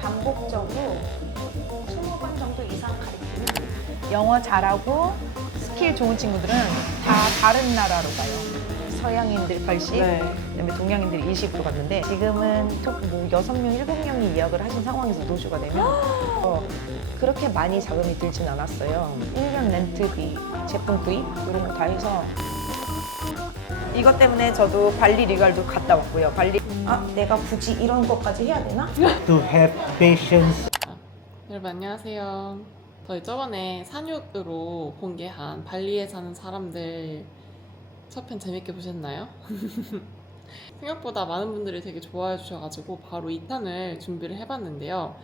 반복적으로 20번 정도 이상 가르치고 영어 잘하고 스킬 좋은 친구들은 다 다른 나라로 가요. 서양인들 80, 네. 그다음에 동양인들이 20% 갔는데 지금은 뭐 6명, 7명이 예약을 하신 상황에서 노쇼가 되면 그렇게 많이 자금이 들진 않았어요. 1년 렌트비, 제품 구입 이런 거 다 해서 이것 때문에 저도 발리 리갈도 갔다 왔고요. 발리 내가 굳이 이런 것까지 해야 되나? to have patience. 여러분 안녕하세요. 저희 저번에 산육으로 공개한 발리에 사는 사람들 첫 편 재밌게 보셨나요? 생각보다 많은 분들이 되게 좋아해 주셔가지고 바로 2탄을 준비를 해봤는데요.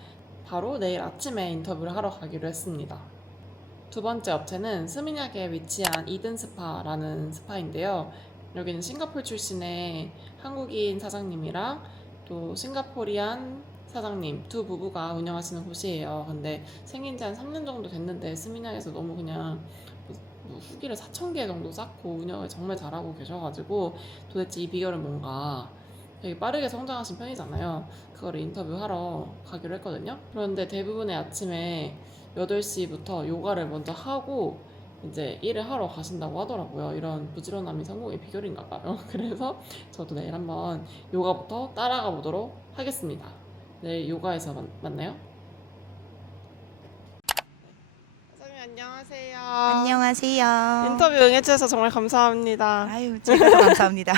바로 내일 아침에 인터뷰를 하러 가기로 했습니다. 두 번째 업체는 스미냑에 위치한 이든 스파라는 스파인데요. 여기는 싱가포르 출신의 한국인 사장님이랑 또 싱가포리안 사장님 두 부부가 운영하시는 곳이에요. 근데 생긴 지 한 3년 정도 됐는데 스미냑에서 너무 그냥 후기를 4,000개 정도 쌓고 운영을 정말 잘하고 계셔가지고 도대체 이 비결은 뭔가 되게 빠르게 성장하신 편이잖아요. 그거를 인터뷰하러 가기로 했거든요. 그런데 대부분의 아침에 8시부터 요가를 먼저 하고 이제 일을 하러 가신다고 하더라고요. 이런 부지런함이 성공의 비결인가 봐요. 그래서 저도 내일 한번 요가부터 따라가 보도록 하겠습니다. 내일 요가에서 만나요. 사장님 안녕하세요. 안녕하세요. 인터뷰 응해주셔서 정말 감사합니다. 아유, 제가 더 감사합니다.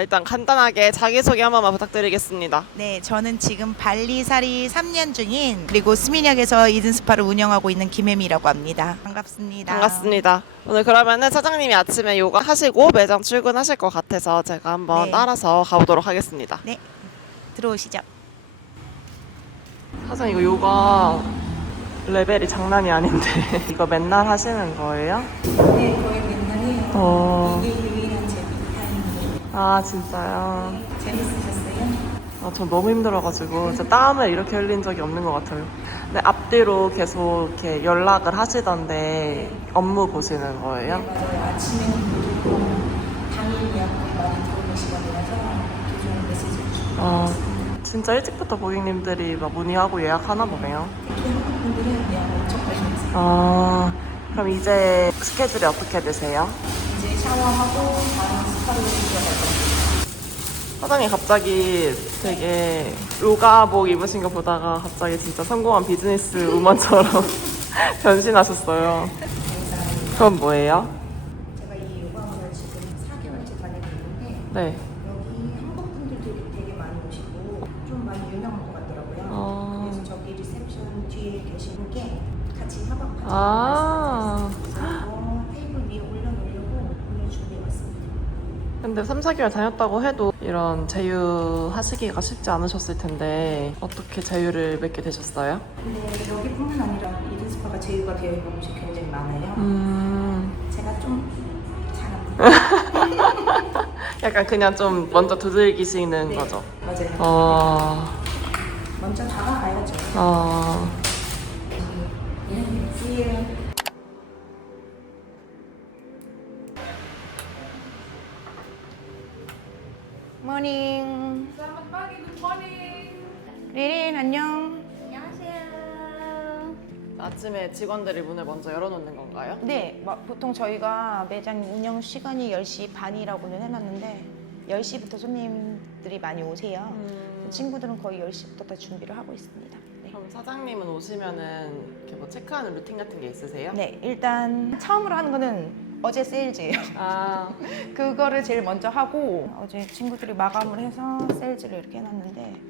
일단 간단하게 자기소개 한 번만 부탁드리겠습니다. 네, 저는 지금 발리살이 3년 중인 그리고 스미냑에서 이든 스파를 운영하고 있는 김혜미라고 합니다. 반갑습니다. 반갑습니다. 오늘 그러면은 사장님이 아침에 요가 하시고 매장 출근하실 것 같아서 제가 한번 네. 따라서 가보도록 하겠습니다. 네, 들어오시죠. 사장님 이거 요가 레벨이 장난이 아닌데 이거 맨날 하시는 거예요? 네, 거의 맨날이에요. 이게 유일한 제 타임이에요. 아 진짜요? 재밌으셨어요? 전 너무 힘들어가지고 진짜 땀을 이렇게 흘린 적이 없는 것 같아요. 근데 앞뒤로 계속 이렇게 연락을 하시던데 업무 보시는 거예요? 맞아요. 아침에는 무조건 당일 예약이 많이 들어오는 시간이라서 계속 메시지를 주고 진짜 일찍부터 고객님들이 막 문의하고 예약하나 보네요. 특히 한국 분들은 예약 엄청 하시면서 그럼 이제 스케줄이 어떻게 되세요? 이제 샤워하고 바로 스파를 들어갈 겁니다. 사장님 갑자기 되게 요가복 입으신 거 보다가 갑자기 진짜 성공한 비즈니스 우먼처럼 변신하셨어요. 그건 뭐예요? 제가 이 요가원을 지금 4개월째 다니고 있는데 네. 여기 한국 분들도 되게 많이 오시고 좀 많이 유명한 것 같더라고요. 그래서 저기 리셉션 뒤에 계신 분께 같이 협업 같이 그래서 테이블 위에 올려놓으려고 오늘 준비해왔습니다. 근데 3, 4개월 다녔다고 해도 이런 제휴 하시기가 쉽지 않으셨을 텐데 어떻게 제휴를 맺게 되셨어요? 근데 여기뿐만 아니라 이든 스파가 제휴가 되어 있는 곳이 굉장히 많아요. 제가 좀 잘합니다. 약간 그냥 좀 먼저 두들기시는 네, 거죠? 맞아요. 먼저 다가가야죠. See you. 모닝. Selamat pagi, good morning. 리린 안녕. 안녕하세요. 아침에 직원들이 문을 먼저 열어놓는 건가요? 네, 보통 저희가 매장 운영 시간이 10시 반이라고는 해놨는데 10시부터 손님들이 많이 오세요. 친구들은 거의 10시부터 다 준비를 하고 있습니다. 네. 그럼 사장님은 오시면은 이렇게 뭐 체크하는 루틴 같은 게 있으세요? 네, 일단 처음으로 하는 거는 어제 세일즈예요. 그거를 제일 먼저 하고 어제 친구들이 마감을 해서 세일즈를 이렇게 해놨는데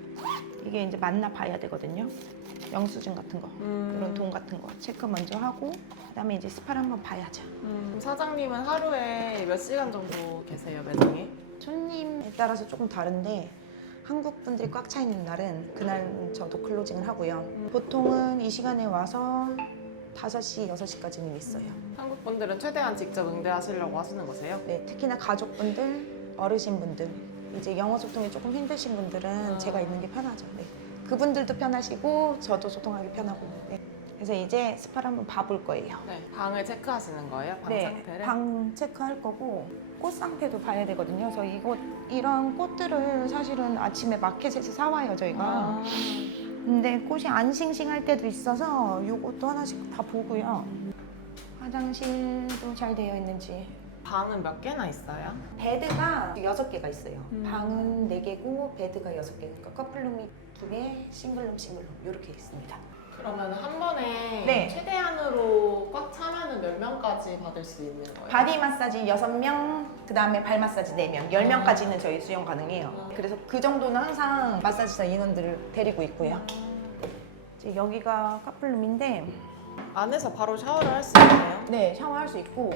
이게 이제 맞나 봐야 되거든요. 영수증 같은 거, 그런 돈 같은 거 체크 먼저 하고 그다음에 이제 스파를 한번 봐야죠. 사장님은 하루에 몇 시간 정도 계세요, 매장에? 손님에 따라서 조금 다른데 한국 분들이 꽉 차 있는 날은 그날 저도 클로징을 하고요. 보통은 이 시간에 와서 5시, 6시까지는 있어요. 한국 분들은 최대한 직접 응대하시려고 하시는 거세요? 네, 특히나 가족분들, 어르신분들, 이제 영어 소통이 조금 힘드신 분들은 제가 있는 게 편하죠. 네. 그분들도 편하시고 저도 소통하기 편하고. 네. 그래서 이제 스파를 한번 봐볼 거예요. 네, 방을 체크하시는 거예요? 방 네, 상태를? 방 체크할 거고 꽃 상태도 봐야 되거든요. 그래서 이런 꽃들을 사실은 아침에 마켓에서 사와요, 저희가. 근데 꽃이 안 싱싱할 때도 있어서 요것도 하나씩 다 보고요. 화장실도 잘 되어 있는지. 방은 몇 개나 있어요? 베드가 6개가 있어요. 음. 방은 4개고 베드가 6개. 그러니까 커플룸이 2개, 싱글룸 이렇게 있습니다. 그러면 한 번에 네. 최대한으로 꽉 차면은 몇 명까지 받을 수 있는 거예요? 바디 마사지 6명, 그 다음에 발 마사지 4명, 10명까지는 저희 수용 가능해요. 그래서 그 정도는 항상 마사지사 인원들을 데리고 있고요. 이제 여기가 커플룸인데 안에서 바로 샤워를 할 수 있나요? 네, 샤워할 수 있고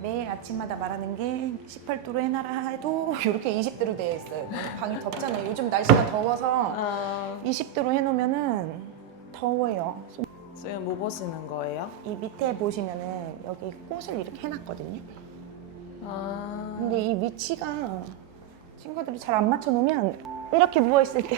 매일 아침마다 말하는 게 18도로 해놔라 해도 이렇게 20도로 되어 있어요. 방이 덥잖아요. 요즘 날씨가 더워서 20도로 해놓으면은 더워요. 지금 뭐 보시는 거예요? 이 밑에 보시면은 여기 꽃을 이렇게 해놨거든요. 아. 근데 이 위치가 친구들이 잘 안 맞춰놓으면 이렇게 누워있을 때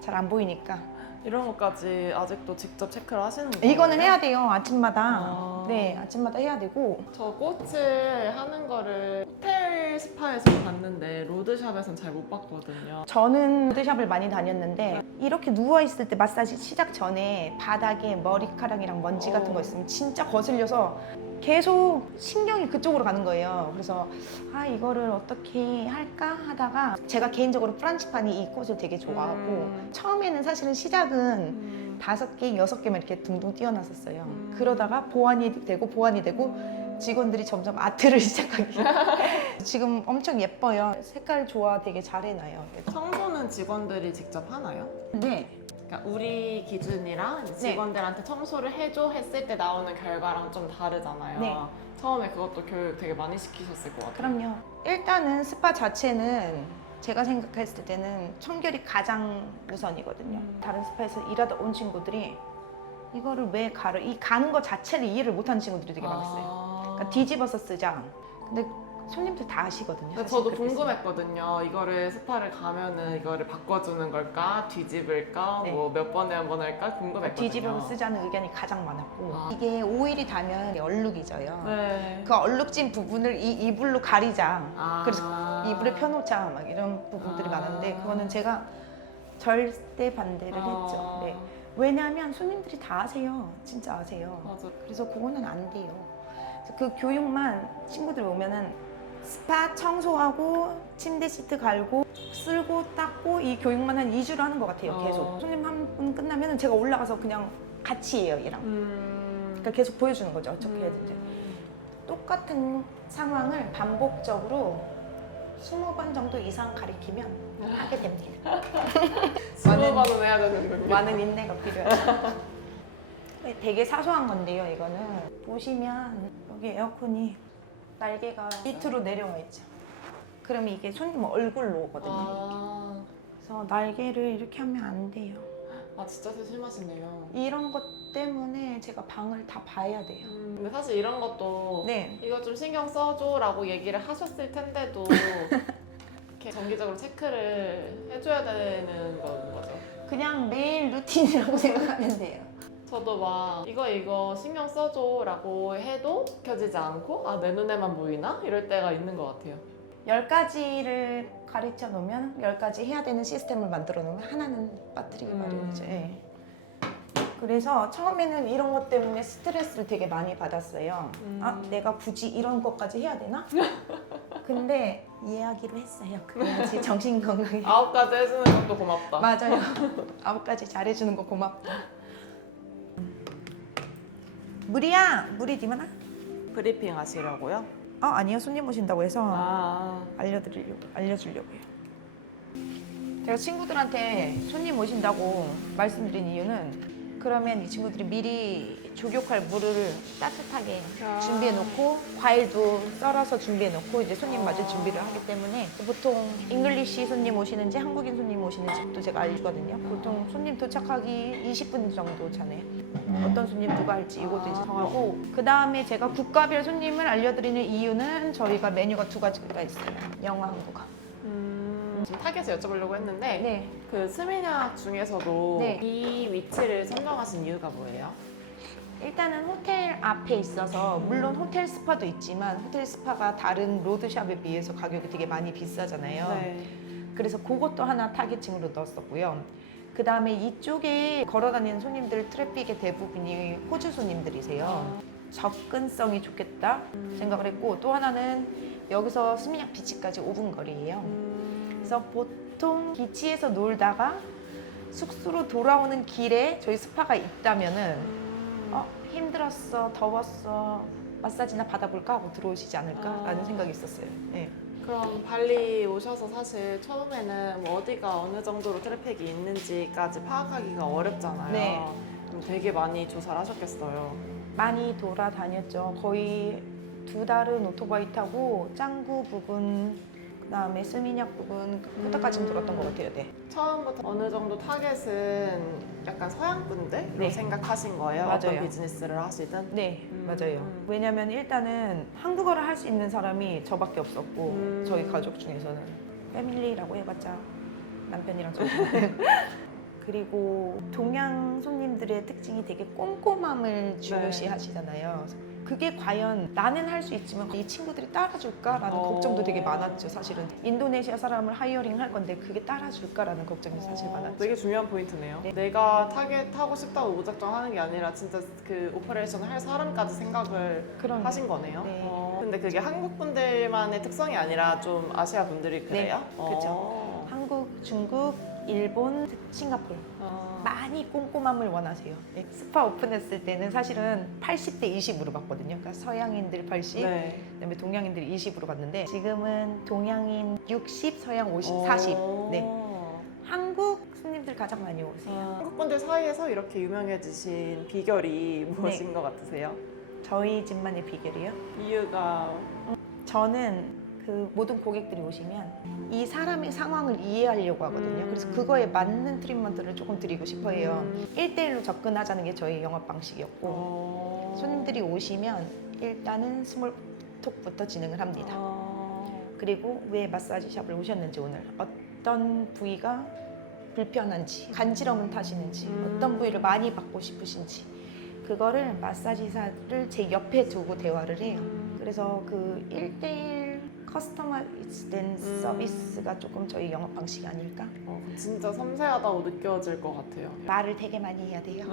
잘 안 보이니까 이런 것까지 아직도 직접 체크를 하시는 거예요? 이거는 해야 돼요. 아침마다. 아. 네, 아침마다 해야 되고. 저 꽃을 하는 거를 호텔 스파에서 봤는데 로드샵에서는 잘 못 봤거든요. 저는 로드샵을 많이 다녔는데 이렇게 누워있을 때 마사지 시작 전에 바닥에 머리카락이랑 먼지 같은 거 있으면 진짜 거슬려서 계속 신경이 그쪽으로 가는 거예요. 그래서 아 이거를 어떻게 할까 하다가 제가 개인적으로 프란치파니 이 꽃을 되게 좋아하고 처음에는 사실은 시작은 5개, 6개만 이렇게 둥둥 띄워놨었어요. 그러다가 보완이 되고 직원들이 점점 아트를 시작하기. 지금 엄청 예뻐요. 색깔 조화 되게 잘 해놔요. 청소는 직원들이 직접 하나요? 네. 그러니까 우리 기준이랑 이제 직원들한테 청소를 해줘 했을 때 나오는 결과랑 좀 다르잖아요. 네. 처음에 그것도 교육 되게 많이 시키셨을 것 같아요. 그럼요. 일단은 스파 자체는 제가 생각했을 때는 청결이 가장 우선이거든요. 다른 스파에서 일하다 온 친구들이 이거를 왜 가려? 이 가는 거 자체를 이해를 못하는 친구들이 되게 많았어요. 그러니까 뒤집어서 쓰자. 근데 손님들 다 아시거든요. 근데 사실 저도 그렇게 쓰면. 궁금했거든요. 이거를 스파를 가면은 이거를 바꿔주는 걸까? 뒤집을까? 네. 뭐 몇 번에 한 번 할까? 궁금했거든요. 뒤집어서 쓰자는 의견이 가장 많았고 아. 이게 오일이 닿으면 얼룩이져요. 네. 그 얼룩진 부분을 이 이불로 가리자. 아. 그래서 이불에 펴놓자 막 이런 부분들이 아. 많은데 그거는 제가 절대 반대를 했죠. 네. 왜냐하면 손님들이 다 아세요. 진짜 아세요. 맞아. 그래서 그거는 안 돼요. 그래서 그 교육만 친구들 오면은 스파 청소하고 침대 시트 갈고 쓸고 닦고 이 교육만 한 2주를 하는 것 같아요. 계속. 손님 한 분 끝나면은 제가 올라가서 그냥 같이 해요, 얘랑. 그러니까 계속 보여주는 거죠. 어떻게 해야 되는지. 똑같은 상황을 반복적으로 20번 정도 이상 가리키면 하게 됩니다. 20번은 해야 되는군요. 많은 인내가 필요해요. 되게 사소한 건데요, 이거는. 보시면 여기 에어컨이 날개가 밑으로 내려와 있죠. 그러면 이게 손님 얼굴로 오거든요. 아. 그래서 날개를 이렇게 하면 안 돼요. 아 진짜 세심하시네요. 이런 것 때문에 제가 방을 다 봐야 돼요. 근데 사실 이런 것도 네. 이거 좀 신경 써줘라고 얘기를 하셨을 텐데도 이렇게 정기적으로 체크를 해줘야 되는 건 거죠. 그냥 매일 루틴이라고 생각하면 돼요. 저도 막 이거 신경 써줘라고 해도 지켜지지 않고 아 내 눈에만 보이나? 이럴 때가 있는 것 같아요. 10가지를 가르쳐 놓으면 10가지 해야 되는 시스템을 만들어 놓으면 하나는 빠뜨리기 마련이죠. 예. 그래서 처음에는 이런 것 때문에 스트레스를 되게 많이 받았어요. 아, 내가 굳이 이런 것까지 해야 되나? 근데 이해하기로 했어요. 그래야지 정신 건강에. 9가지 해주는 것도 고맙다. 맞아요. 9가지 잘해주는 거 고맙다. 물이야! 물이 니마나? 브리핑 하시려고요? 아니요. 손님 오신다고 해서 아. 알려주려고요. 제가 친구들한테 손님 오신다고 말씀드린 이유는 그러면 이 친구들이 미리 조격할 물을 따뜻하게 준비해 놓고 과일도 썰어서 준비해 놓고 이제 손님 맞을 준비를 하기 때문에 보통 잉글리시 손님 오시는지 한국인 손님 오시는지도 제가 알거든요. 보통 손님 도착하기 20분 정도 전에 어떤 손님 누가 할지 이것도 이제 정하고 그 다음에 제가 국가별 손님을 알려드리는 이유는 저희가 메뉴가 2가지가 있어요. 영어, 한국어. 지금 타겟을 여쭤보려고 했는데 네. 그 스미냑 중에서도 네. 이 위치를 선정하신 이유가 뭐예요? 일단은 호텔 앞에 있어서 물론 호텔 스파도 있지만 호텔 스파가 다른 로드샵에 비해서 가격이 되게 많이 비싸잖아요. 네. 그래서 그것도 하나 타겟층으로 넣었었고요. 그 다음에 이쪽에 걸어다니는 손님들 트래픽의 대부분이 호주 손님들이세요. 접근성이 좋겠다 생각을 했고, 또 하나는 여기서 스미냑 비치까지 5분 거리예요. 그래서 보통 비치에서 놀다가 숙소로 돌아오는 길에 저희 스파가 있다면은 힘들었어, 더웠어, 마사지나 받아볼까 하고 들어오시지 않을까라는 생각이 있었어요. 네. 그럼 발리 오셔서 사실 처음에는 뭐 어디가 어느 정도로 트래픽이 있는지까지 파악하기가 어렵잖아요. 네. 그럼 되게 많이 조사를 하셨겠어요. 많이 돌아다녔죠. 거의 2달은 오토바이 타고 짱구 부근, 그다음에 스미냑 부근 끝까지는 돌았던 것 같아요. 네. 처음부터 어느 정도 타겟은 약간 서양 분들로 네. 생각하신 거예요? 맞아요. 어떤 비즈니스를 하시든? 네, 맞아요. 왜냐면 일단은 한국어를 할 수 있는 사람이 저밖에 없었고, 저희 가족 중에서는 패밀리라고 해봤자 남편이랑 저. 그리고 동양 손님들의 특징이 되게 꼼꼼함을 중요시 하시잖아요. 그게 과연 나는 할 수 있지만 이 친구들이 따라줄까라는 걱정도 되게 많았죠. 사실은 인도네시아 사람을 하이어링 할 건데 그게 따라줄까라는 걱정이 사실 많았죠. 되게 중요한 포인트네요. 네. 내가 타겟하고 싶다고 무작정 하는 게 아니라 진짜 그 오퍼레이션을 할 사람까지 생각을 그런 하신 거네요. 네. 근데 그게 한국 분들만의 특성이 아니라 좀 아시아 분들이 그래요? 그렇죠. 한국, 중국, 일본, 싱가포르 많이 꼼꼼함을 원하세요. 네. 스파 오픈했을 때는 사실은 80대 20으로 봤거든요. 그러니까 서양인들 80, 네. 그다음에 동양인들 20으로 봤는데 지금은 동양인 60, 서양 50, 40. 네. 한국 손님들 가장 많이 오세요. 한국 분들 사이에서 이렇게 유명해지신 비결이 무엇인 네. 것 같으세요? 저희 집만의 비결이요. 이유가 저는 그 모든 고객들이 오시면 이 사람의 상황을 이해하려고 하거든요. 그래서 그거에 맞는 트리트먼트를 조금 드리고 싶어 해요. 1대1로 접근하자는 게 저희 영업 방식이었고, 손님들이 오시면 일단은 스몰 톡부터 진행을 합니다. 그리고 왜 마사지 샵을 오셨는지, 오늘 어떤 부위가 불편한지, 간지럼은 타시는지, 어떤 부위를 많이 받고 싶으신지, 그거를 마사지사를 제 옆에 두고 대화를 해요. 그래서 그 1대1 커스터마이즈된 서비스가 조금 저희 영업 방식이 아닐까? 진짜 섬세하다고 느껴질 것 같아요. 말을 되게 많이 해야 돼요.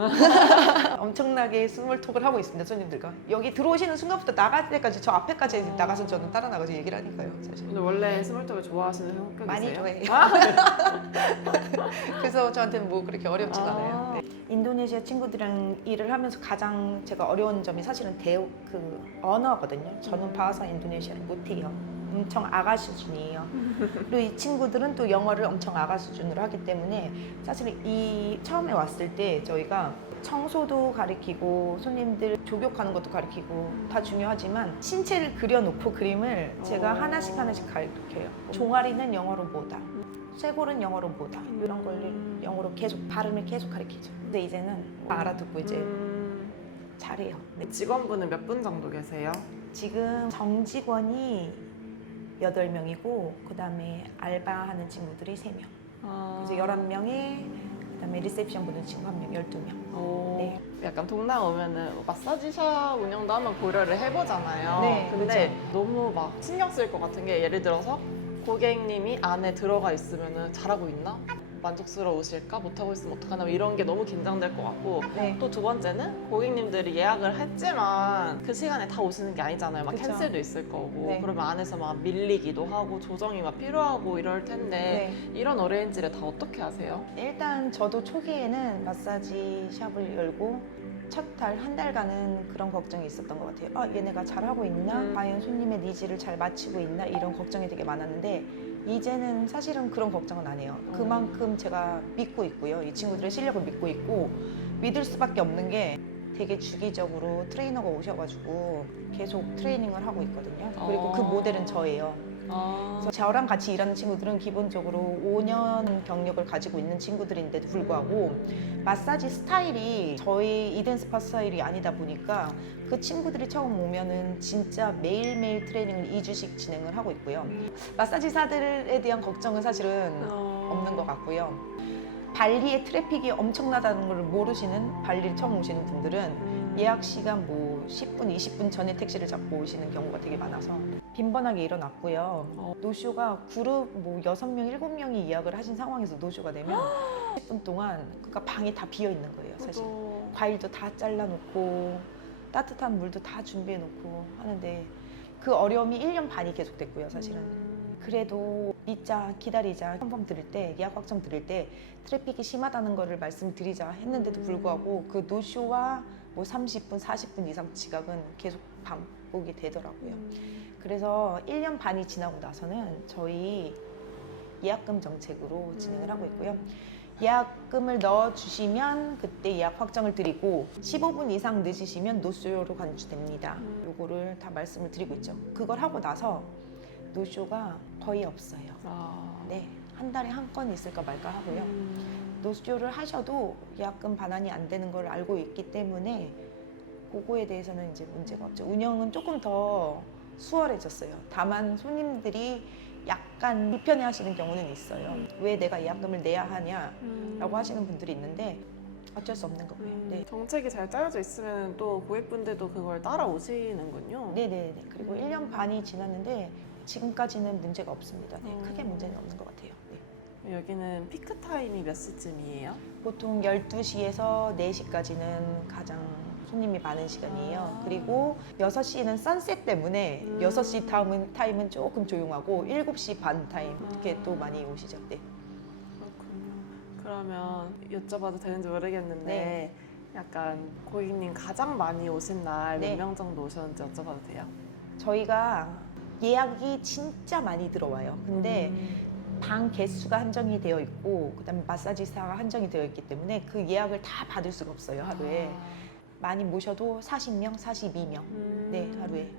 엄청나게 스몰톡을 하고 있습니다, 손님들과. 여기 들어오시는 순간부터 나갈 때까지 저 앞에까지 나가서 저는 따라 나가서 얘기를 하니까요, 사실. 근데 원래 스몰톡을 좋아하시는 성격이세요? 많이 좋아해요. 그래서 저한테는 뭐 그렇게 어렵지가 않아요. 네. 인도네시아 친구들이랑 일을 하면서 가장 제가 어려운 점이 사실은 그 언어거든요. 저는 바하사 인도네시아를 못해요. 엄청 아가 수준이에요. 그리고 이 친구들은 또 영어를 엄청 아가 수준으로 하기 때문에 사실 이 처음에 왔을 때 저희가 청소도 가리키고 손님들 조격하는 것도 가리키고 다 중요하지만 신체를 그려놓고 그림을 제가 하나씩 가르쳐요. 종아리는 영어로 뭐다, 쇄골은 영어로 뭐다, 이런 걸 영어로 계속 발음을 계속 가르치죠. 근데 이제는 알아듣고 이제 잘해요. 네. 직원분은 몇 분 정도 계세요? 지금 정직원이 8명이고 그 다음에 알바하는 친구들이 3명. 그래서 11명에 그 다음에 리셉션 보는 친구 1명, 12명. 네. 약간 동남 오면은 마사지샵 운영도 한번 고려를 해보잖아요. 네, 근데 너무 막 신경 쓸 것 같은 게, 예를 들어서 고객님이 안에 들어가 있으면은 잘하고 있나? 만족스러우실까? 못하고 있으면 어떡하나? 이런 게 너무 긴장될 것 같고, 네. 또 두 번째는 고객님들이 예약을 했지만 그 시간에 다 오시는 게 아니잖아요. 막 그쵸. 캔슬도 있을 거고, 네. 그러면 안에서 막 밀리기도 하고 조정이 막 필요하고 이럴 텐데 이런 어레인지를 다 어떻게 하세요? 일단 저도 초기에는 마사지 샵을 열고 첫 달, 한 달간은 그런 걱정이 있었던 것 같아요. 얘네가 잘하고 있나? 과연 손님의 니즈를 잘 맞추고 있나? 이런 걱정이 되게 많았는데 이제는 사실은 그런 걱정은 안 해요. 그만큼 제가 믿고 있고요. 이 친구들의 실력을 믿고 있고, 믿을 수밖에 없는 게 되게 주기적으로 트레이너가 오셔가지고 계속 트레이닝을 하고 있거든요. 그리고 그 모델은 저예요. 그래서 저랑 같이 일하는 친구들은 기본적으로 5년 경력을 가지고 있는 친구들인데도 불구하고 마사지 스타일이 저희 이덴 스파 스타일이 아니다 보니까 그 친구들이 처음 오면은 진짜 매일매일 트레이닝을 2주씩 진행을 하고 있고요. 마사지사들에 대한 걱정은 사실은 없는 것 같고요. 발리의 트래픽이 엄청나다는 걸 모르시는 발리를 처음 오시는 분들은 예약 시간 뭐 10분, 20분 전에 택시를 잡고 오시는 경우가 되게 많아서 빈번하게 일어났고요. 노쇼가 그룹 뭐 6명, 7명이 예약을 하신 상황에서 노쇼가 되면 10분 동안 그러니까 방이 다 비어 있는 거예요, 사실. 과일도 다 잘라놓고 따뜻한 물도 다 준비해놓고 하는데 그 어려움이 1년 반이 계속됐고요, 사실은. 그래도 믿자, 기다리자, 컨펌 드릴 때, 예약 확정 드릴 때 트래픽이 심하다는 거를 말씀드리자 했는데도 불구하고 그 노쇼와 뭐 30분, 40분 이상 지각은 계속 반복이 되더라고요. 그래서 1년 반이 지나고 나서는 저희 예약금 정책으로 진행을 하고 있고요. 예약금을 넣어주시면 그때 예약 확정을 드리고 15분 이상 늦으시면 노쇼로 간주됩니다. 요거를 다 말씀을 드리고 있죠. 그걸 하고 나서 노쇼가 거의 없어요. 네, 한 달에 한 건 있을까 말까 하고요. 노쇼를 하셔도 예약금 반환이 안 되는 걸 알고 있기 때문에 그거에 대해서는 이제 문제가 없죠. 운영은 조금 더 수월해졌어요. 다만 손님들이 약간 불편해 하시는 경우는 있어요. 왜 내가 예약금을 내야 하냐라고 하시는 분들이 있는데 어쩔 수 없는 거고요. 네. 정책이 잘 짜여져 있으면 또 고객분들도 그걸 따라오시는군요. 네네네. 그리고 1년 반이 지났는데 지금까지는 문제가 없습니다. 네, 크게 문제는 없는 것 같아요. 네. 여기는 피크 타임이 몇 시쯤이에요? 보통 12시에서 4시까지는 가장 손님이 많은 시간이에요. 그리고 6시는 선셋 때문에 6시 타임은 조금 조용하고 7시 반 타임 이렇게 또 많이 오시죠. 네. 그렇군요. 그러면 여쭤봐도 되는지 모르겠는데 네. 약간 고객님 가장 많이 오신 날 몇 네. 명 정도 오셨는지 여쭤봐도 돼요? 저희가 예약이 진짜 많이 들어와요. 근데 방 개수가 한정이 되어 있고 그다음에 마사지사가 한정이 되어 있기 때문에 그 예약을 다 받을 수가 없어요, 하루에. 많이 모셔도 40명, 42명. 네, 하루에.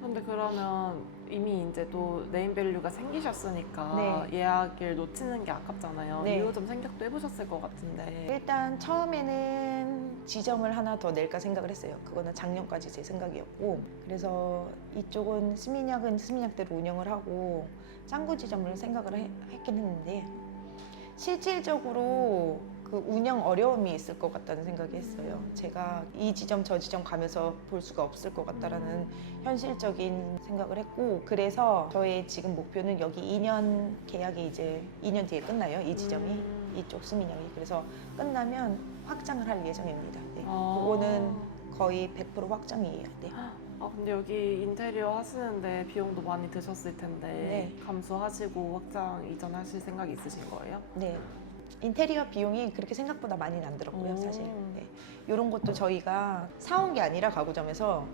근데 그러면 이미 이제 또 네임밸류가 생기셨으니까 네. 예약을 놓치는 게 아깝잖아요. 네. 2호점 생각도 해보셨을 것 같은데. 일단 처음에는 지점을 하나 더 낼까 생각을 했어요. 그거는 작년까지 제 생각이었고, 그래서 이쪽은 스미냑은 스미냑대로 운영을 하고 짱구 지점을 생각을 했긴 했는데 실질적으로 그 운영 어려움이 있을 것 같다는 생각이 했어요. 제가 이 지점 저 지점 가면서 볼 수가 없을 것 같다라는 현실적인 생각을 했고, 그래서 저의 지금 목표는 여기 2년 계약이 이제 2년 뒤에 끝나요. 이 지점이 이쪽 스미냑이. 그래서 끝나면 확장을 할 예정입니다. 네. 그거는 거의 100% 확정이에요. 네. 근데 여기 인테리어 하시는데 비용도 많이 드셨을 텐데 네. 감수하시고 확장 이전하실 생각이 있으신 거예요? 네. 인테리어 비용이 그렇게 생각보다 많이 안 들었고요, 사실. 네. 이런 것도 저희가 사온 게 아니라 가구점에서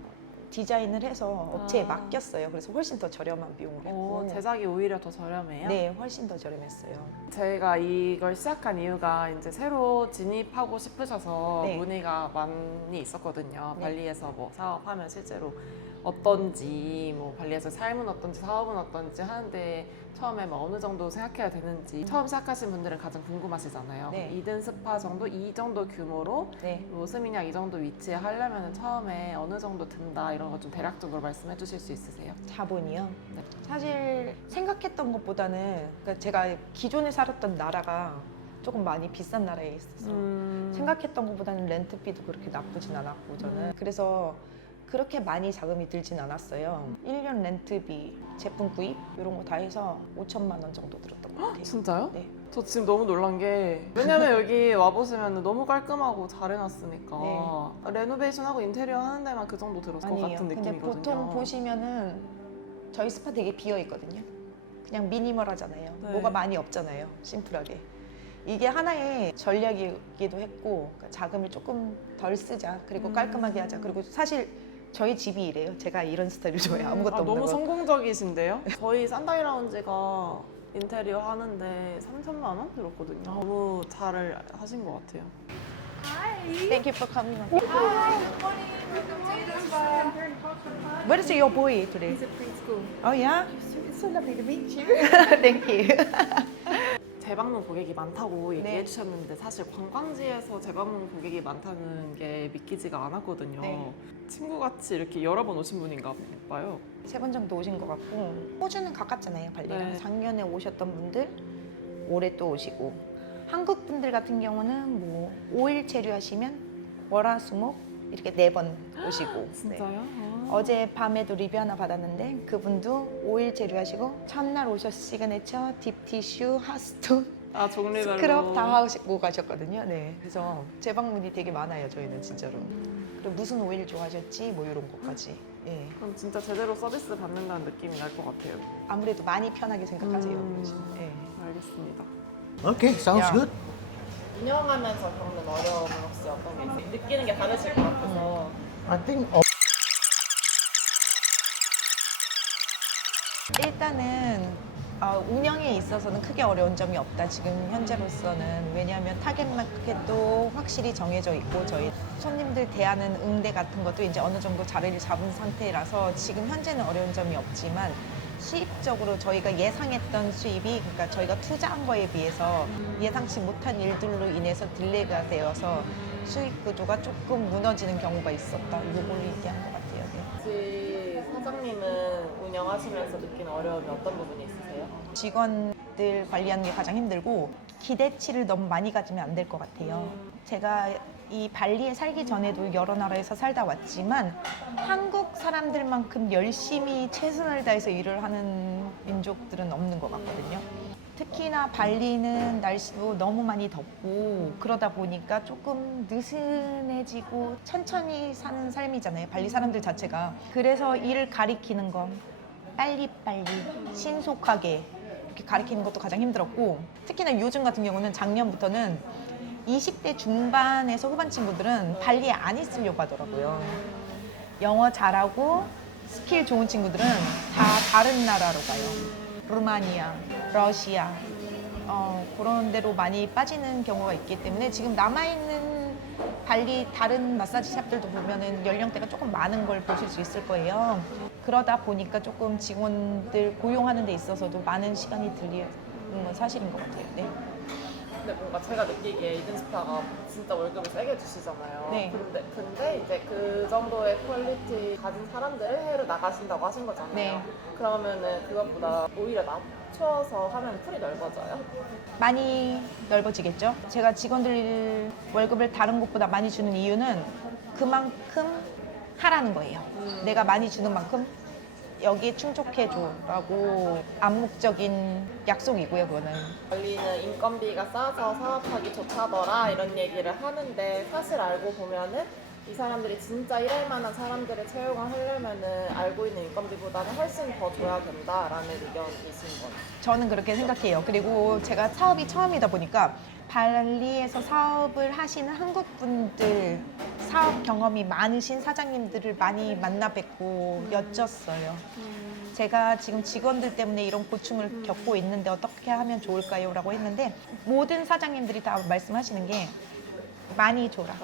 디자인을 해서 업체에 맡겼어요. 그래서 훨씬 더 저렴한 비용으로 했고. 제작이 오히려 더 저렴해요? 네, 훨씬 더 저렴했어요. 제가 이걸 시작한 이유가 이제 새로 진입하고 싶으셔서 네. 문의가 많이 있었거든요. 네. 발리에서 뭐 사업하면 실제로 어떤지, 뭐 발리에서 삶은 어떤지, 사업은 어떤지 하는데 처음에 뭐 어느 정도 생각해야 되는지 처음 시작하신 분들은 가장 궁금하시잖아요. 네. 이든 스파 정도, 이 정도 규모로 네. 뭐 스미냑 이 정도 위치에 하려면 처음에 어느 정도 든다 이런 거 좀 대략적으로 말씀해 주실 수 있으세요? 자본이요. 네. 사실 생각했던 것보다는 그러니까 제가 기존에 살았던 나라가 조금 많이 비싼 나라에 있어서 생각했던 것보다는 렌트비도 그렇게 나쁘진 않았고 저는 그래서 그렇게 많이 자금이 들진 않았어요. 1년 렌트비, 제품 구입 이런 거 다 해서 5천만 원 정도 들었던 것 같아요. 진짜요? 네. 저 지금 너무 놀란 게 왜냐면 여기 와보시면 너무 깔끔하고 잘 해놨으니까 네. 레노베이션하고 인테리어 하는 데만 그 정도 들었을 것 아니에요. 같은 근데 느낌이거든요. 보통 보시면은 저희 스파 되게 비어 있거든요. 그냥 미니멀하잖아요. 네. 뭐가 많이 없잖아요. 심플하게. 이게 하나의 전략이기도 했고 그러니까 자금을 조금 덜 쓰자. 그리고 깔끔하게 하자. 그리고 사실 저희 집이 이래요. 제가 이런 스타일을 좋아해요. 아무것도 없는 너무 거. 성공적이신데요? 저희 산다이 라운지가 인테리어 하는데 3천만 원 들었거든요. 너무 잘 하신 것 같아요. Thank you for coming. Hi, good morning. Welcome to Eden Spa. Where is your boy today? He's at preschool. Oh yeah? It's so lovely to meet you. Thank you. 재방문 고객이 많다고 얘기해 네. 주셨는데 사실 관광지에서 재방문 고객이 많다는 게 믿기지가 않았거든요. 네. 친구같이 이렇게 여러 번 오신 분인가 봐요. 3번 정도 오신 것 같고 호주는 가깝잖아요, 발리랑. 네. 작년에 오셨던 분들 올해 또 오시고 한국 분들 같은 경우는 뭐 5일 체류하시면 월화수목 이렇게 4번 오시고. 네. 진짜요? 어제 밤에도 리뷰 하나 받았는데 그분도 5일 제류하시고 첫날 오셔서 시그네처, 딥티슈, 핫스톤, 아, 종류별로. 스크럽 다 하시고 가셨거든요. 네, 그래서 재방문이 되게 많아요 저희는 진짜로. 그리고 무슨 오일 좋아하셨지 뭐 이런 것까지. 예. 그럼 진짜 제대로 서비스 받는다는 느낌이 날 것 같아요. 아무래도 많이 편하게 생각하세요. 예. 알겠습니다. Okay, sounds Yeah. good. 운영하면서 겪는 어려움은 혹시 어떤 게 있어요? 느끼는 게 다르실 것 같아서. I think 일단은 운영에 있어서는 크게 어려운 점이 없다. 지금 현재로서는. 왜냐하면 타겟 마켓도 확실히 정해져 있고 저희 손님들 대하는 응대 같은 것도 이제 어느 정도 자리를 잡은 상태라서 지금 현재는 어려운 점이 없지만 수입적으로 저희가 예상했던 수입이, 그러니까 저희가 투자한 거에 비해서 예상치 못한 일들로 인해서 딜레이가 되어서 수익 구조가 조금 무너지는 경우가 있었다. 이걸 얘기한 것 같아요. 네. 혹시 사장님은 운영하시면서 느낀 어려움이 어떤 부분이 있으세요? 직원들 관리하는 게 가장 힘들고 기대치를 너무 많이 가지면 안 될 것 같아요. 제가 이 발리에 살기 전에도 여러 나라에서 살다 왔지만 한국 사람들만큼 열심히 최선을 다해서 일을 하는 민족들은 없는 것 같거든요. 특히나 발리는 날씨도 너무 많이 덥고 그러다 보니까 조금 느슨해지고 천천히 사는 삶이잖아요. 발리 사람들 자체가. 그래서 일을 가리키는 거 빨리빨리 신속하게 이렇게 가리키는 것도 가장 힘들었고, 특히나 요즘 같은 경우는 작년부터는 20대 중반에서 후반 친구들은 발리에 안 있으려고 하더라고요. 영어 잘하고 스킬 좋은 친구들은 다 다른 나라로 가요. 루마니아, 러시아 그런 데로 많이 빠지는 경우가 있기 때문에 지금 남아있는 발리 다른 마사지 샵들도 보면은 연령대가 조금 많은 걸 보실 수 있을 거예요. 그러다 보니까 조금 직원들 고용하는 데 있어서도 많은 시간이 들리는 건 사실인 것 같아요. 네. 근데 뭔가 제가 느끼기에 이든스파가 진짜 월급을 세게 주시잖아요. 네. 근데 이제 그 정도의 퀄리티 가진 사람들을 해외로 나가신다고 하신 거잖아요. 네. 그러면은 그것보다 오히려 낮춰서 하면 풀이 넓어져요? 많이 넓어지겠죠. 제가 직원들 월급을 다른 곳보다 많이 주는 이유는 그만큼 하라는 거예요. 내가 많이 주는 만큼 여기에 충족해줘라고 암묵적인 약속이고요, 그거는. 발리는 인건비가 싸서 사업하기 좋다더라 이런 얘기를 하는데 사실 알고 보면은 이 사람들이 진짜 일할 만한 사람들을 채용을 하려면은 알고 있는 인건비보다는 훨씬 더 줘야 된다라는 의견이신 거예요. 저는 그렇게 생각해요. 그리고 제가 사업이 처음이다 보니까 발리에서 사업을 하시는 한국 분들, 사업 경험이 많으신 사장님들을 많이 만나 뵙고 여쭸어요. 제가 지금 직원들 때문에 이런 고충을 겪고 있는데 어떻게 하면 좋을까요? 라고 했는데 모든 사장님들이 다 말씀하시는 게 많이 줘라.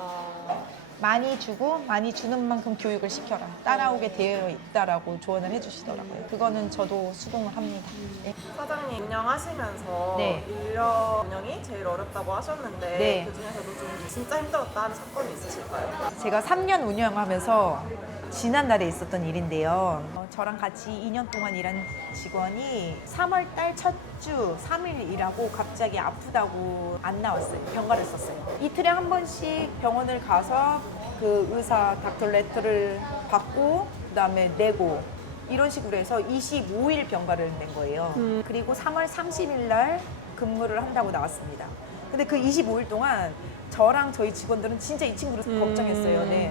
많이 주고 많이 주는 만큼 교육을 시켜라. 따라오게 되어 있다라고 조언을 해주시더라고요. 그거는 저도 수긍을 합니다. 네. 사장님 운영하시면서 네. 인력 운영이 제일 어렵다고 하셨는데 네. 그 중에서도 좀 진짜 힘들었다 하는 사건이 있으실까요? 제가 3년 운영하면서 지난달에 있었던 일인데요. 저랑 같이 2년 동안 일한 직원이 3월 달 첫 주 3일 일하고 갑자기 아프다고 안 나왔어요. 병가를 썼어요. 이틀에 한 번씩 병원을 가서 그 의사 닥터 레터를 받고 그다음에 내고 이런 식으로 해서 25일 병가를 낸 거예요. 그리고 3월 30일 날 근무를 한다고 나왔습니다. 근데 그 25일 동안 저랑 저희 직원들은 진짜 이 친구를 걱정했어요. 네.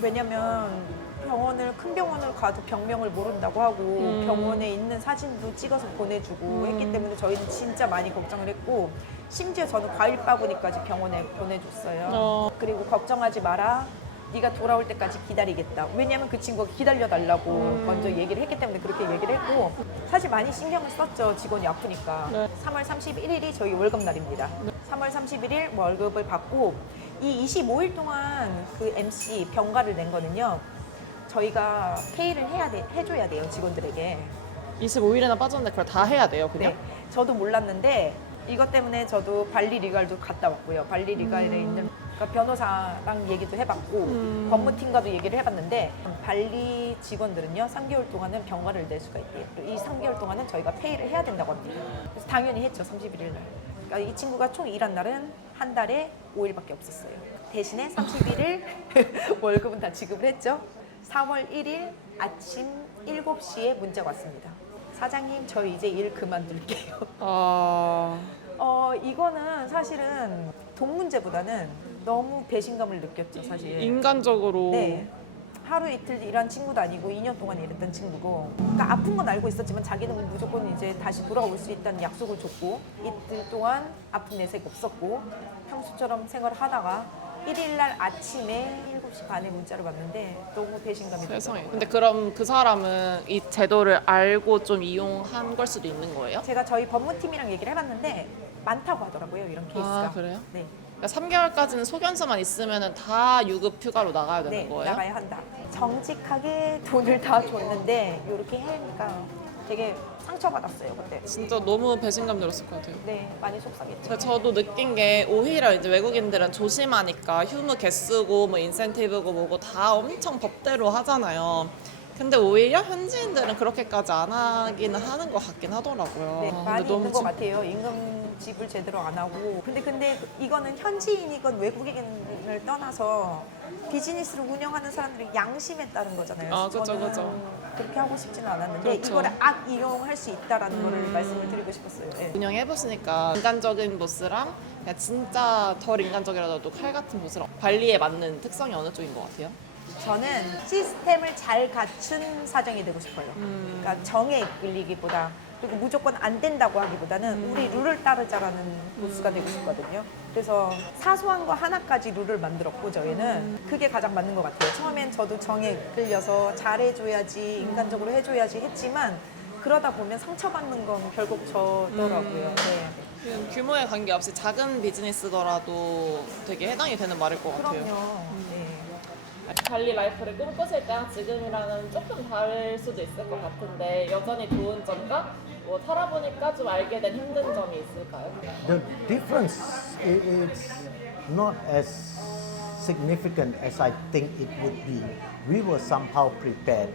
왜냐면 큰 병원을 가도 병명을 모른다고 하고 병원에 있는 사진도 찍어서 보내주고 했기 때문에 저희는 진짜 많이 걱정을 했고, 심지어 저는 과일 바구니까지 병원에 보내줬어요. 그리고 걱정하지 마라. 네가 돌아올 때까지 기다리겠다. 왜냐면 그 친구가 기다려달라고 먼저 얘기를 했기 때문에 그렇게 얘기를 했고, 사실 많이 신경을 썼죠. 직원이 아프니까. 네. 3월 31일이 저희 월급날입니다. 3월 31일 월급을 받고 이 25일 동안 그 MC 병가를 낸 거는요. 저희가 페이를 해줘야 돼요. 직원들에게. 25일이나 빠졌는데 그걸 다 해야 돼요, 그냥? 네. 저도 몰랐는데 이것 때문에 저도 발리 리갈도 갔다 왔고요. 발리 리갈에 있는 그러니까 변호사랑 얘기도 해봤고 법무팀과도 얘기를 해봤는데 발리 직원들은요 3개월 동안은 병가를 낼 수가 있대요. 이 3개월 동안은 저희가 페이를 해야 된다고 합니다. 그래서 당연히 했죠. 31일 날. 그러니까 이 친구가 총 일한 날은 한 달에 5일밖에 없었어요. 대신에 30일을 월급은 다 지급을 했죠. 4월 1일 아침 7시에 문자가 왔습니다. 사장님, 저 이제 일 그만둘게요. 이거는 사실은 돈 문제보다는 너무 배신감을 느꼈죠, 사실. 인간적으로 네. 하루 이틀 일한 친구도 아니고 2년 동안 일했던 친구고, 그러니까 아픈 건 알고 있었지만 자기는 무조건 이제 다시 돌아올 수 있다는 약속을 줬고, 이틀 동안 아픈 내색 없었고 평소처럼 생활을 하다가 1일 날 아침에 7시 반에 문자를 받는데 너무 배신감이 세상에. 들더라고요. 근데 그럼 그 사람은 이 제도를 알고 좀 이용한 걸 수도 있는 거예요? 제가 저희 법무팀이랑 얘기를 해봤는데 많다고 하더라고요, 이런 케이스가. 아, 그래요? 네. 그러니까 3개월까지는 소견서만 있으면 다 유급 휴가로 나가야 되는 네, 거예요? 나가야 한다. 정직하게 돈을 다 줬는데 이렇게 해니까 되게 상처받았어요, 그때. 진짜 너무 배신감 들었을 것 같아요. 네, 많이 속상했죠. 근데 저도 느낀 게 오히려 이제 외국인들은 조심하니까 휴무 개쓰고 뭐 인센티브고 뭐고 다 엄청 법대로 하잖아요. 근데 오히려 현지인들은 그렇게까지 안 하기는 하는 것 같긴 하더라고요. 네, 근데 많이 있는 것 진- 같아요. 임금 지불 제대로 안 하고. 근데 이거는 현지인이건 외국인을 떠나서 비즈니스를 운영하는 사람들의 양심에 따른 거잖아요. 아, 그죠, 저는 그죠. 그렇게 하고 싶지는 않았는데 그렇죠. 이거를 악이용할 수 있다라는 거를 말씀을 드리고 싶었어요. 네. 운영해보시니까 인간적인 보스랑 그냥 진짜 덜 인간적이라도 칼 같은 보스랑 발리에 맞는 특성이 어느 쪽인 것 같아요? 저는 시스템을 잘 갖춘 사정이 되고 싶어요. 그러니까 정에 이끌리기보다, 그리고 무조건 안 된다고 하기보다는 우리 룰을 따르자라는 보스가 되고 싶거든요. 그래서 사소한 거 하나까지 룰을 만들었고 저희는 그게 가장 맞는 것 같아요. 처음엔 저도 정에 이끌려서 잘해줘야지, 인간적으로 해줘야지 했지만 그러다 보면 상처받는 건 결국 저더라고요. 네. 그냥 규모에 관계없이 작은 비즈니스더라도 되게 해당이 되는 말일 것 같아요. 그럼요. 네. 발리 라이프를 꿈꾸실 때랑 지금이랑은 조금 다를 수도 있을 것 같은데 여전히 좋은 점과 뭐 살아보니까 좀 알게 된 힘든 점이 있을까요? The difference is not as significant as I think it would be. We were somehow prepared,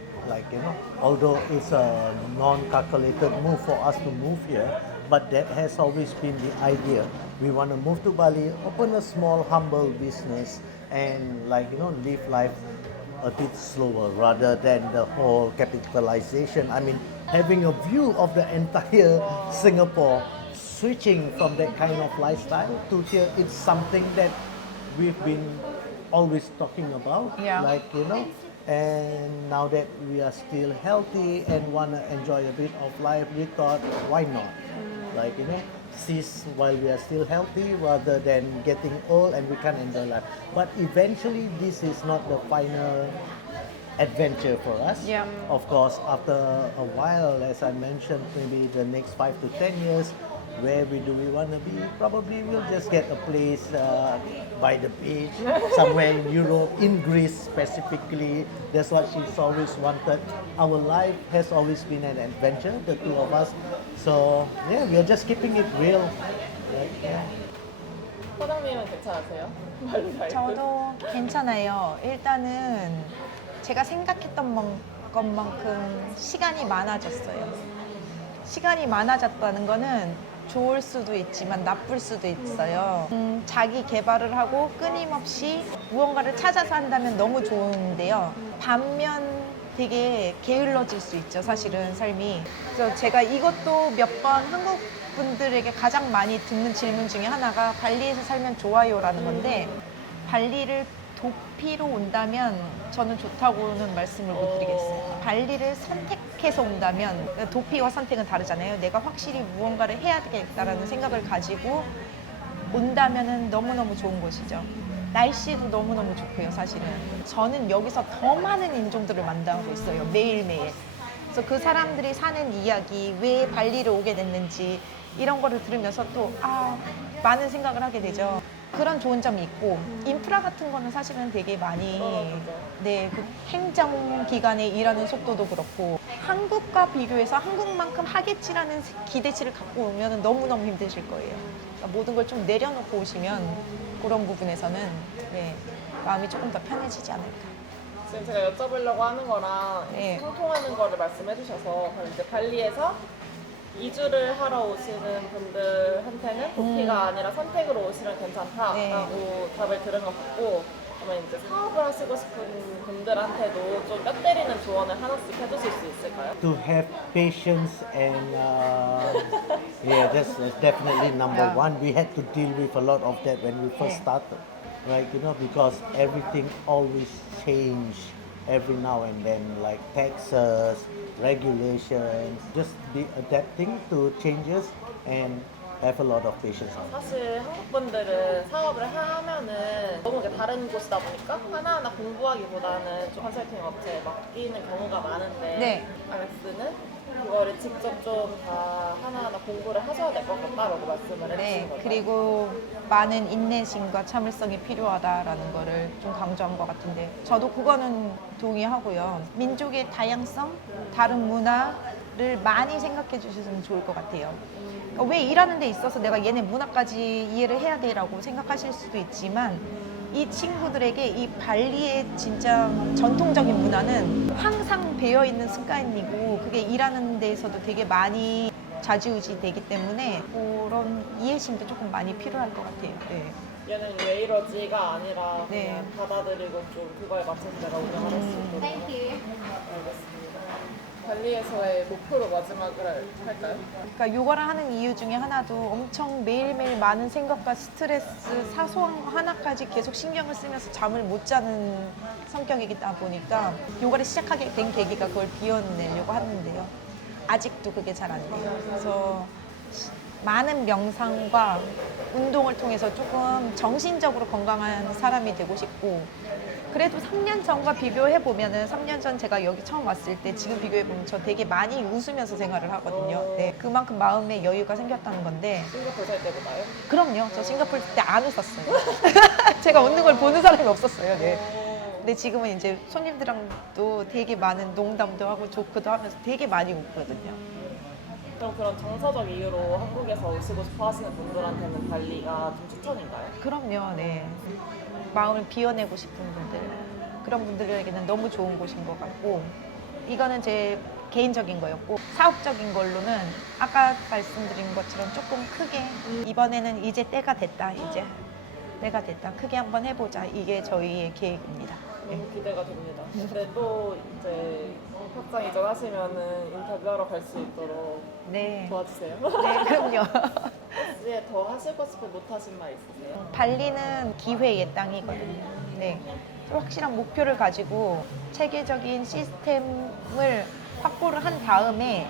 although it's a non-calculated move for us to move here, but that has always been the idea. We want to move to Bali, open a small, humble business, and live life a bit slower rather than the whole capitalization. I mean, having a view of the entire Singapore, switching from that kind of lifestyle to here, it's something that we've been always talking about. Yeah. And now that we are still healthy and want to enjoy a bit of life, we thought, why not? Seize while we are still healthy rather than getting old and we can't enjoy life. But eventually, this is not the final adventure for us. Yeah. Of course, after a while, as I mentioned, maybe the next 5 to 10 years, where do we want to be? Probably we'll just get a place by the beach, somewhere in Europe, in Greece specifically. That's what she's always wanted. Our life has always been an adventure, the two of us. So yeah, we're just keeping it real. 사장님은 괜찮으세요? 발리 라이프? 저도 괜찮아요. 일단은 제가 생각했던 것만큼 시간이 많아졌어요. 시간이 많아졌다는 거는 좋을 수도 있지만 나쁠 수도 있어요. 자기 개발을 하고 끊임없이 무언가를 찾아서 한다면 너무 좋은데요. 반면 되게 게을러질 수 있죠, 사실은 삶이. 그래서 제가 이것도 몇 번 한국 분들에게 가장 많이 듣는 질문 중에 하나가 발리에서 살면 좋아요라는 건데, 발리를 도피로 온다면 저는 좋다고는 말씀을 못 드리겠어요. 발리를 선택해서 온다면, 도피와 선택은 다르잖아요. 내가 확실히 무언가를 해야 되겠다라는 생각을 가지고 온다면은 너무너무 좋은 곳이죠. 날씨도 너무너무 좋고요, 사실은. 저는 여기서 더 많은 인종들을 만나고 있어요, 매일매일. 그래서 그 사람들이 사는 이야기, 왜 발리를 오게 됐는지 이런 거를 들으면서 또 많은 생각을 하게 되죠. 그런 좋은 점이 있고, 인프라 같은 거는 사실은 되게 많이, 네, 그 행정기관에 일하는 속도도 그렇고, 한국과 비교해서 한국만큼 하겠지라는 기대치를 갖고 오면 너무너무 힘드실 거예요. 그러니까 모든 걸 좀 내려놓고 오시면 그런 부분에서는 마음이 조금 더 편해지지 않을까. 지금 제가 여쭤보려고 하는 거랑 네. 소통하는 거를 말씀해 주셔서 그럼 이제 발리에서 이주를 하러 오시는 분들한테는 도피가 아니라 선택으로 오시면 괜찮다라고 네. 답을 들은 것 같고, 그러면 이제 사업을 하시고 싶은 분들한테도 좀 뼈 때리는 조언을 하나씩 해주실 수 있을까요? To have patience and yeah, that's definitely number Yeah. one. We had to deal with a lot of that when we first Yeah. started, right? You know, because everything always change every now and then, like taxes, regulations. Just be adapting to changes and have a lot of patience. 사실 한국 분들은 사업을 하면은 너무 이게 다른 곳이다 보니까 하나하나 공부하기보다는 좀 컨설팅 업체에 맡기는 경우가 많은데, 네. 알렉스는 그거를 직접 좀 다 하나하나 공부를 하셔야 될 것 같다라고 말씀을 해주신 네, 거죠. 그리고 많은 인내심과 참을성이 필요하다라는 거를 좀 강조한 것 같은데 저도 그거는 동의하고요. 민족의 다양성, 다른 문화를 많이 생각해 주셨으면 좋을 것 같아요. 왜 일하는 데 있어서 내가 얘네 문화까지 이해를 해야 돼라고 생각하실 수도 있지만 이 친구들에게 이 발리의 진짜 전통적인 문화는 항상 배어있는 습관이고 그게 일하는 데에서도 되게 많이 좌지우지 되기 때문에 그런 이해심도 조금 많이 필요할 것 같아요. 네. 얘는 왜 이러지가 아니라 그냥 네. 받아들이고 좀 그거에 맞춰서 내가 운영을 할 수 있도록. Thank you. 알겠습니다. 발리에서의 목표로 마지막을 할까요? 그러니까 요거를 하는 이유 중에 하나도 엄청 매일매일 많은 생각과 스트레스, 사소한 거 하나까지 계속 신경을 쓰면서 잠을 못 자는 성격이다 보니까 요거를 시작하게 된 계기가 그걸 비워내려고 하는데요. 아직도 그게 잘 안 돼요. 그래서 많은 명상과 운동을 통해서 조금 정신적으로 건강한 사람이 되고 싶고, 그래도 3년 전과 비교해 보면은 3년 전 제가 여기 처음 왔을 때 지금 비교해 보면 저 되게 많이 웃으면서 생활을 하거든요. 네, 그만큼 마음의 여유가 생겼다는 건데. 싱가포르 살 때보다요? 그럼요. 저 싱가포르 때 안 웃었어요. 제가 웃는 걸 보는 사람이 없었어요. 네. 근데 지금은 이제 손님들랑도 되게 많은 농담도 하고 조크도 하면서 되게 많이 웃거든요. 그럼 그런 정서적 이유로 한국에서 오시고 싶어 하시는 분들한테는 발리가 좀 추천인가요? 그럼요. 네. 마음을 비워내고 싶은 분들, 그런 분들에게는 너무 좋은 곳인 것 같고, 이거는 제 개인적인 거였고, 사업적인 걸로는 아까 말씀드린 것처럼 조금 크게 이번에는 이제 때가 됐다. 이제 때가 됐다. 크게 한번 해보자. 이게 저희의 계획입니다. 네. 너무 기대가 됩니다. 근데 또 이제 확장 이전하시면은 인터뷰하러 갈 수 있도록 네. 도와주세요. 네, 그럼요. 혹시 더 하시고 싶고 못 하신 말 있으세요? 발리는 기회의 땅이거든요. 네. 확실한 목표를 가지고 체계적인 시스템을 확보를 한 다음에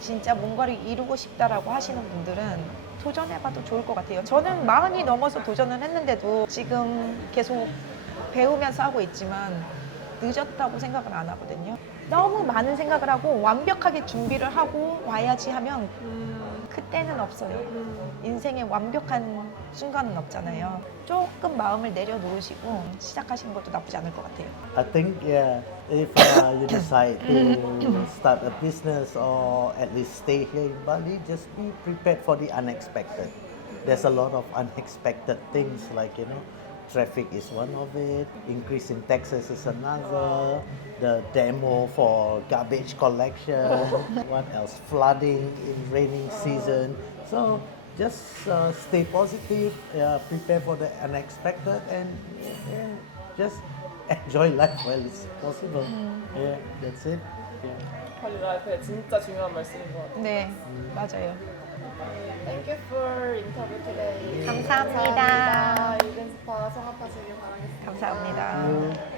진짜 뭔가를 이루고 싶다라고 하시는 분들은 도전해봐도 좋을 것 같아요. 저는 40이 넘어서 도전을 했는데도 지금 계속 배우면서 하고 있지만 늦었다고 생각을 안 하거든요. 너무 많은 생각을 하고 완벽하게 준비를 하고 와야지 하면 그때는 없어요. 인생에 완벽한 순간은 없잖아요. 조금 마음을 내려놓으시고 시작하시는 것도 나쁘지 않을 것 같아요. I think, yeah, if you decide to start a business or at least stay here in Bali, just be prepared for the unexpected. There's a lot of unexpected things like, you know, traffic is one of it, increase in taxes is another, the demo for garbage collection, what else, flooding in raining season. So just stay positive, prepare for the unexpected and yeah, just enjoy life while it's possible. Yeah, that's it. Yeah. 발리 라이프에 진짜 중요한 말씀인 것 같아요. 네, 맞아요. Thank you for interview today. 감사합니다. 이벤 스파 성합하시길 바라겠습니다. 감사합니다.